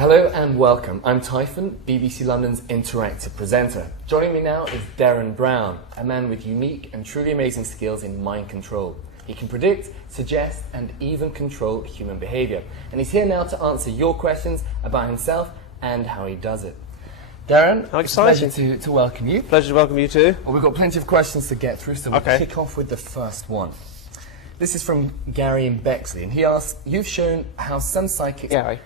Hello and welcome. I'm Typhon, BBC London's interactive presenter. Joining me now is Derren Brown, a man with unique and truly amazing skills in mind control. He can predict, suggest and even control human behaviour. And he's here now to answer your questions about himself and how he does it. Derren, it's a pleasure to welcome you. Pleasure to welcome you too. Well, we've got plenty of questions to get through, so we'll kick off with the first one. This is from Gary in Bexley, and he asks, you've shown how some psychics... Gary.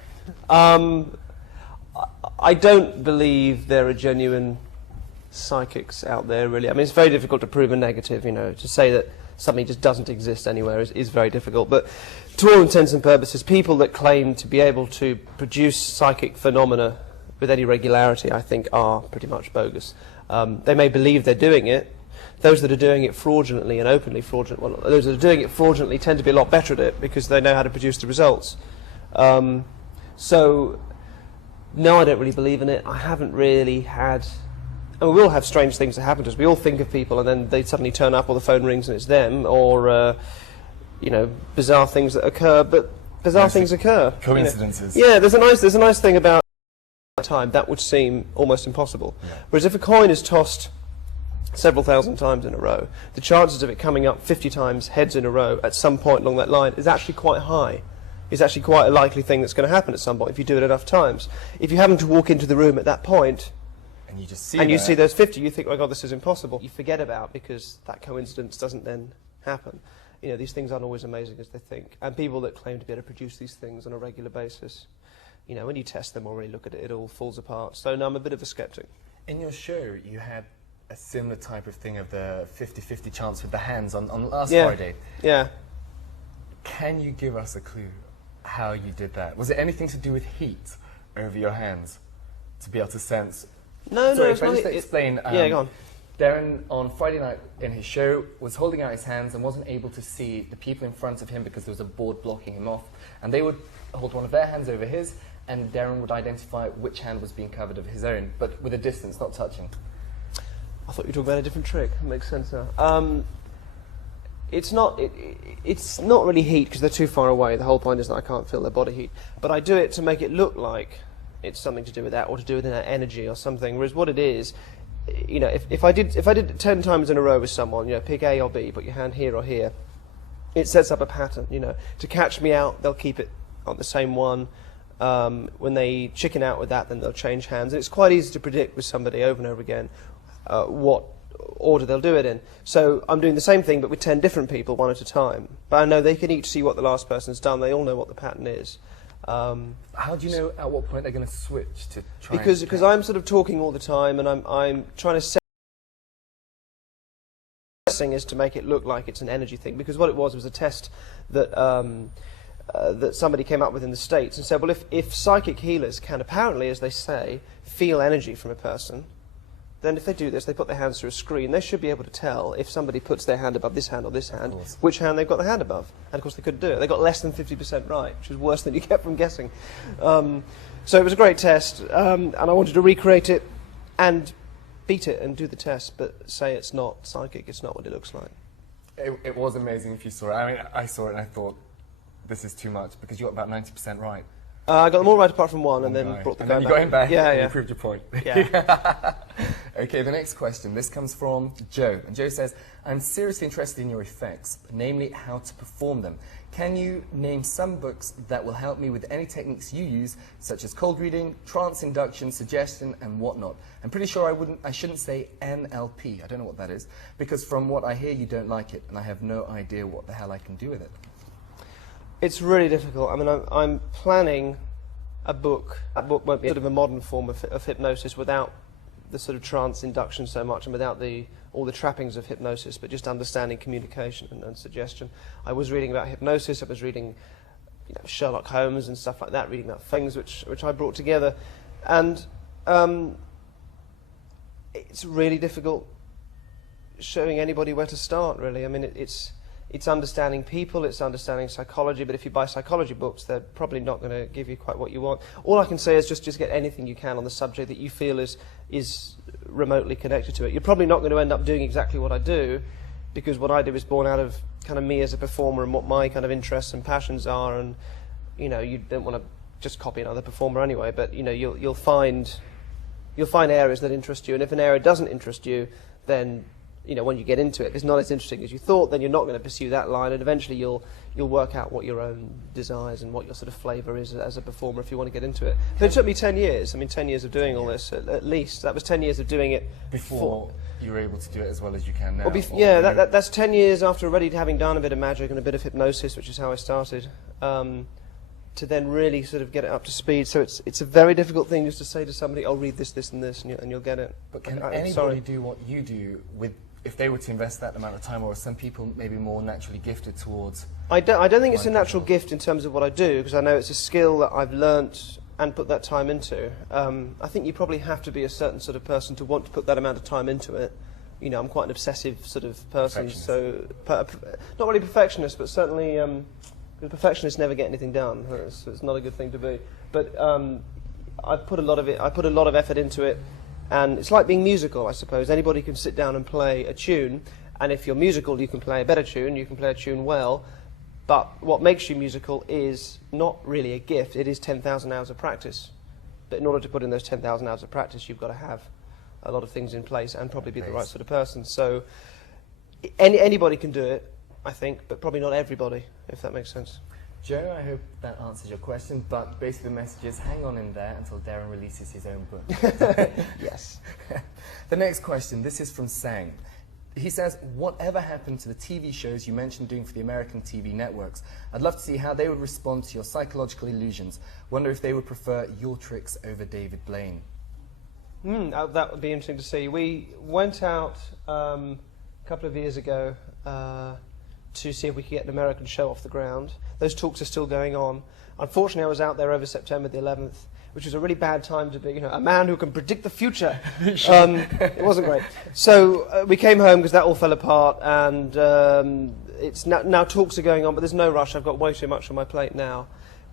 I don't believe there are genuine psychics out there, really. I mean, it's very difficult to prove a negative, you know. To say that something just doesn't exist anywhere is very difficult. But to all intents and purposes, people that claim to be able to produce psychic phenomena with any regularity, I think, are pretty much bogus. They may believe they're doing it. Those that are doing it fraudulently and openly fraudulent, well, those that are doing it fraudulently tend to be a lot better at it because they know how to produce the results. So, no, I don't really believe in it. I haven't really had... I mean, we all have strange things that happen to us. We all think of people and then they suddenly turn up or the phone rings and it's them, or, you know, bizarre things that occur, but bizarre things occur. Coincidences. You know? Yeah, there's a nice thing about time that would seem almost impossible. Yeah. Whereas if a coin is tossed several thousand times in a row, the chances of it coming up 50 times heads in a row at some point along that line is actually quite high. It's actually quite a likely thing that's going to happen at some point if you do it enough times. If you happen to walk into the room at that point and you just see those 50, you think, oh my God, this is impossible. You forget about because that coincidence doesn't then happen. You know, these things aren't always amazing as they think. And people that claim to be able to produce these things on a regular basis, you know, when you test them or really look at it, it all falls apart. So no, I'm a bit of a skeptic. In your show, you had a similar type of thing of the 50-50 chance with the hands on last Friday. Yeah. Can you give us a clue how you did that? Was it anything to do with heat over your hands to be able to sense? No, Sorry, no. if I just explain. Yeah, go on. Derren on Friday night in his show was holding out his hands and wasn't able to see the people in front of him because there was a board blocking him off, and they would hold one of their hands over his, and Derren would identify which hand was being covered of his own, but with a distance, not touching. I thought you were talking about a different trick. That makes sense now. It's not really heat because they're too far away. The whole point is that I can't feel their body heat. But I do it to make it look like it's something to do with that or to do with that energy or something. Whereas what it is, you know, if I did it 10 times in a row with someone, you know, pick A or B, put your hand here or here, it sets up a pattern. You know, to catch me out, they'll keep it on the same one. When they chicken out with that, then they'll change hands. And it's quite easy to predict with somebody over and over again what order they'll do it in. So I'm doing the same thing but with 10 different people one at a time. But I know they can each see what the last person's done. They all know what the pattern is. How do you know at what point they're going to switch to try? Because I'm sort of talking all the time and I'm trying to set is to make it look like it's an energy thing. Because what it was a test that that somebody came up with in the States and said, well, if psychic healers can apparently, as they say, feel energy from a person, then if they do this, they put their hands through a screen, they should be able to tell if somebody puts their hand above this hand or this hand, which hand they've got their hand above. And of course they couldn't do it. They got less than 50% right, which was worse than you get from guessing. So it was a great test, and I wanted to recreate it and beat it and do the test, but say it's not psychic, it's not what it looks like. It was amazing if you saw it. I mean, I saw it and I thought, this is too much, because you got about 90% right. I got them all right apart from one, and then brought the guy back. You got him back, yeah, and yeah. you proved your point. Yeah. Okay, the next question. This comes from Joe. And Joe says, I'm seriously interested in your effects, namely how to perform them. Can you name some books that will help me with any techniques you use, such as cold reading, trance induction, suggestion, and whatnot? I'm pretty sure I shouldn't say NLP. I don't know what that is, because from what I hear, you don't like it, and I have no idea what the hell I can do with it. It's really difficult. I mean, I'm planning a book. That book won't be sort of a modern form of hypnosis without the sort of trance induction so much and without all the trappings of hypnosis, but just understanding communication and suggestion. I was reading about hypnosis. I was reading, you know, Sherlock Holmes and stuff like that, reading about things which I brought together. And it's really difficult showing anybody where to start, really. I mean, it's understanding people, it's understanding psychology, but if you buy psychology books, they're probably not going to give you quite what you want. All I can say is just get anything you can on the subject that you feel is remotely connected to it. You're probably not going to end up doing exactly what I do, because what I do is born out of kind of me as a performer and what my kind of interests and passions are, and you know, you don't want to just copy another performer anyway. But you know, you'll find areas that interest you, and if an area doesn't interest you, then you know, when you get into it, if it's not as interesting as you thought, then you're not going to pursue that line, and eventually you'll work out what your own desires and what your sort of flavour is as a performer if you want to get into it. But it took me 10 years. I mean, 10 years of doing all this, at least. That was 10 years of doing it before you were able to do it as well as you can now. Yeah, that's 10 years after already having done a bit of magic and a bit of hypnosis, which is how I started, to then really sort of get it up to speed. So it's a very difficult thing just to say to somebody, "Oh, read this, this, and this," and you'll get it. But can anybody do what you do if they were to invest that amount of time, or are some people maybe more naturally gifted towards? I don't think it's a natural gift in terms of what I do, because I know it's a skill that I've learnt and put that time into. I think you probably have to be a certain sort of person to want to put that amount of time into it. You know, I'm quite an obsessive sort of person, so not really perfectionist, but certainly perfectionists never get anything done. It's not a good thing to be. But I put a lot of effort into it. And it's like being musical, I suppose. Anybody can sit down and play a tune, and if you're musical, you can play a better tune, you can play a tune well, but what makes you musical is not really a gift, it is 10,000 hours of practice. But in order to put in those 10,000 hours of practice, you've got to have a lot of things in place and probably be the right sort of person. So anybody can do it, I think, but probably not everybody, if that makes sense. Joe, I hope that answers your question, but basically the message is hang on in there until Derren releases his own book. Yes. The next question, this is from Sang. He says, whatever happened to the TV shows you mentioned doing for the American TV networks? I'd love to see how they would respond to your psychological illusions. Wonder if they would prefer your tricks over David Blaine. That would be interesting to see. We went out a couple of years ago to see if we could get an American show off the ground. Those talks are still going on. Unfortunately, I was out there over September the 11th, which was a really bad time to be, you know, a man who can predict the future. It wasn't great. So we came home because that all fell apart, and it's now talks are going on, but there's no rush. I've got way too much on my plate now.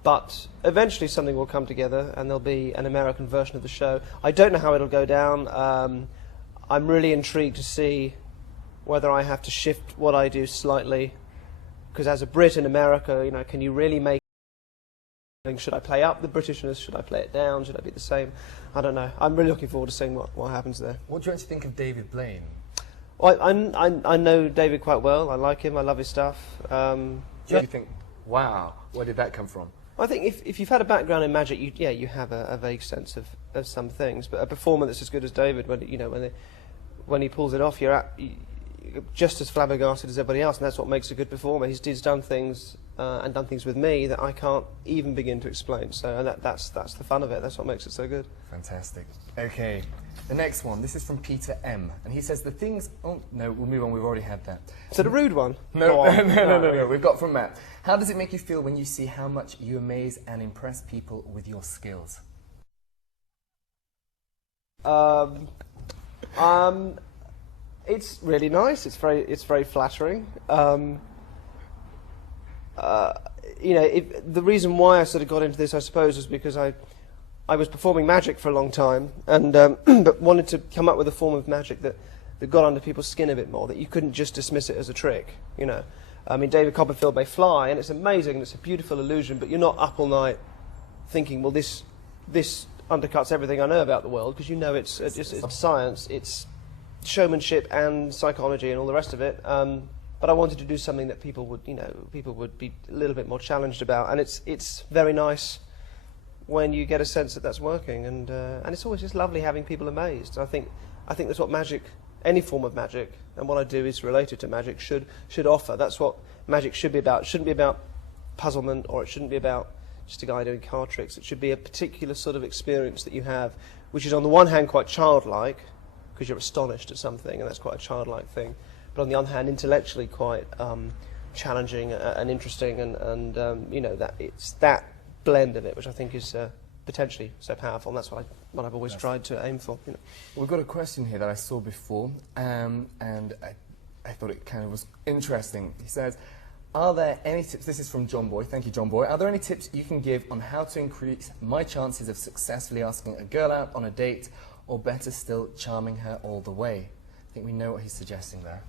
But eventually something will come together, and there'll be an American version of the show. I don't know how it'll go down. I'm really intrigued to see whether I have to shift what I do slightly, because as a Brit in America, you know, can you really make? Should I play up the Britishness? Should I play it down? Should I be the same? I don't know. I'm really looking forward to seeing what happens there. What do you actually think of David Blaine? Well, I know David quite well. I like him. I love his stuff. Do you think, wow, where did that come from? I think if you've had a background in magic, you have a vague sense of some things. But a performer that's as good as David, when he pulls it off, you're just as flabbergasted as everybody else, and that's what makes a good performer. He's done things and done things with me that I can't even begin to explain. So and that's the fun of it. That's what makes it so good. Fantastic. Okay, the next one. This is from Peter M, and he says the things. Oh no, we'll move on. We've already had that. Is it a rude one? No, no. We've got from Matt. How does it make you feel when you see how much you amaze and impress people with your skills? It's really nice. It's very flattering. The reason why I sort of got into this, I suppose, was because I was performing magic for a long time, and but wanted to come up with a form of magic that got under people's skin a bit more. That you couldn't just dismiss it as a trick. You know, I mean, David Copperfield may fly, and it's amazing, and it's a beautiful illusion, but you're not up all night thinking, well, this undercuts everything I know about the world, because you know it's science, it's showmanship and psychology and all the rest of it. But I wanted to do something that people would be a little bit more challenged about, and it's very nice when you get a sense that that's working, and it's always just lovely having people amazed. I think that's what magic, any form of magic, and what I do is related to magic, should offer. That's what magic should be about. It shouldn't be about puzzlement, or it shouldn't be about just a guy doing card tricks. It should be a particular sort of experience that you have, which is on the one hand quite childlike, because you're astonished at something, and that's quite a childlike thing. But on the other hand, intellectually quite challenging and interesting, and that it's that blend of it which I think is potentially so powerful, and that's what I've always tried to aim for. You know. We've got a question here that I saw before, and I thought it kind of was interesting. He says, are there any tips, this is from John Boy, thank you John Boy, are there any tips you can give on how to increase my chances of successfully asking a girl out on a date, or better still, charming her all the way? I think we know what he's suggesting there.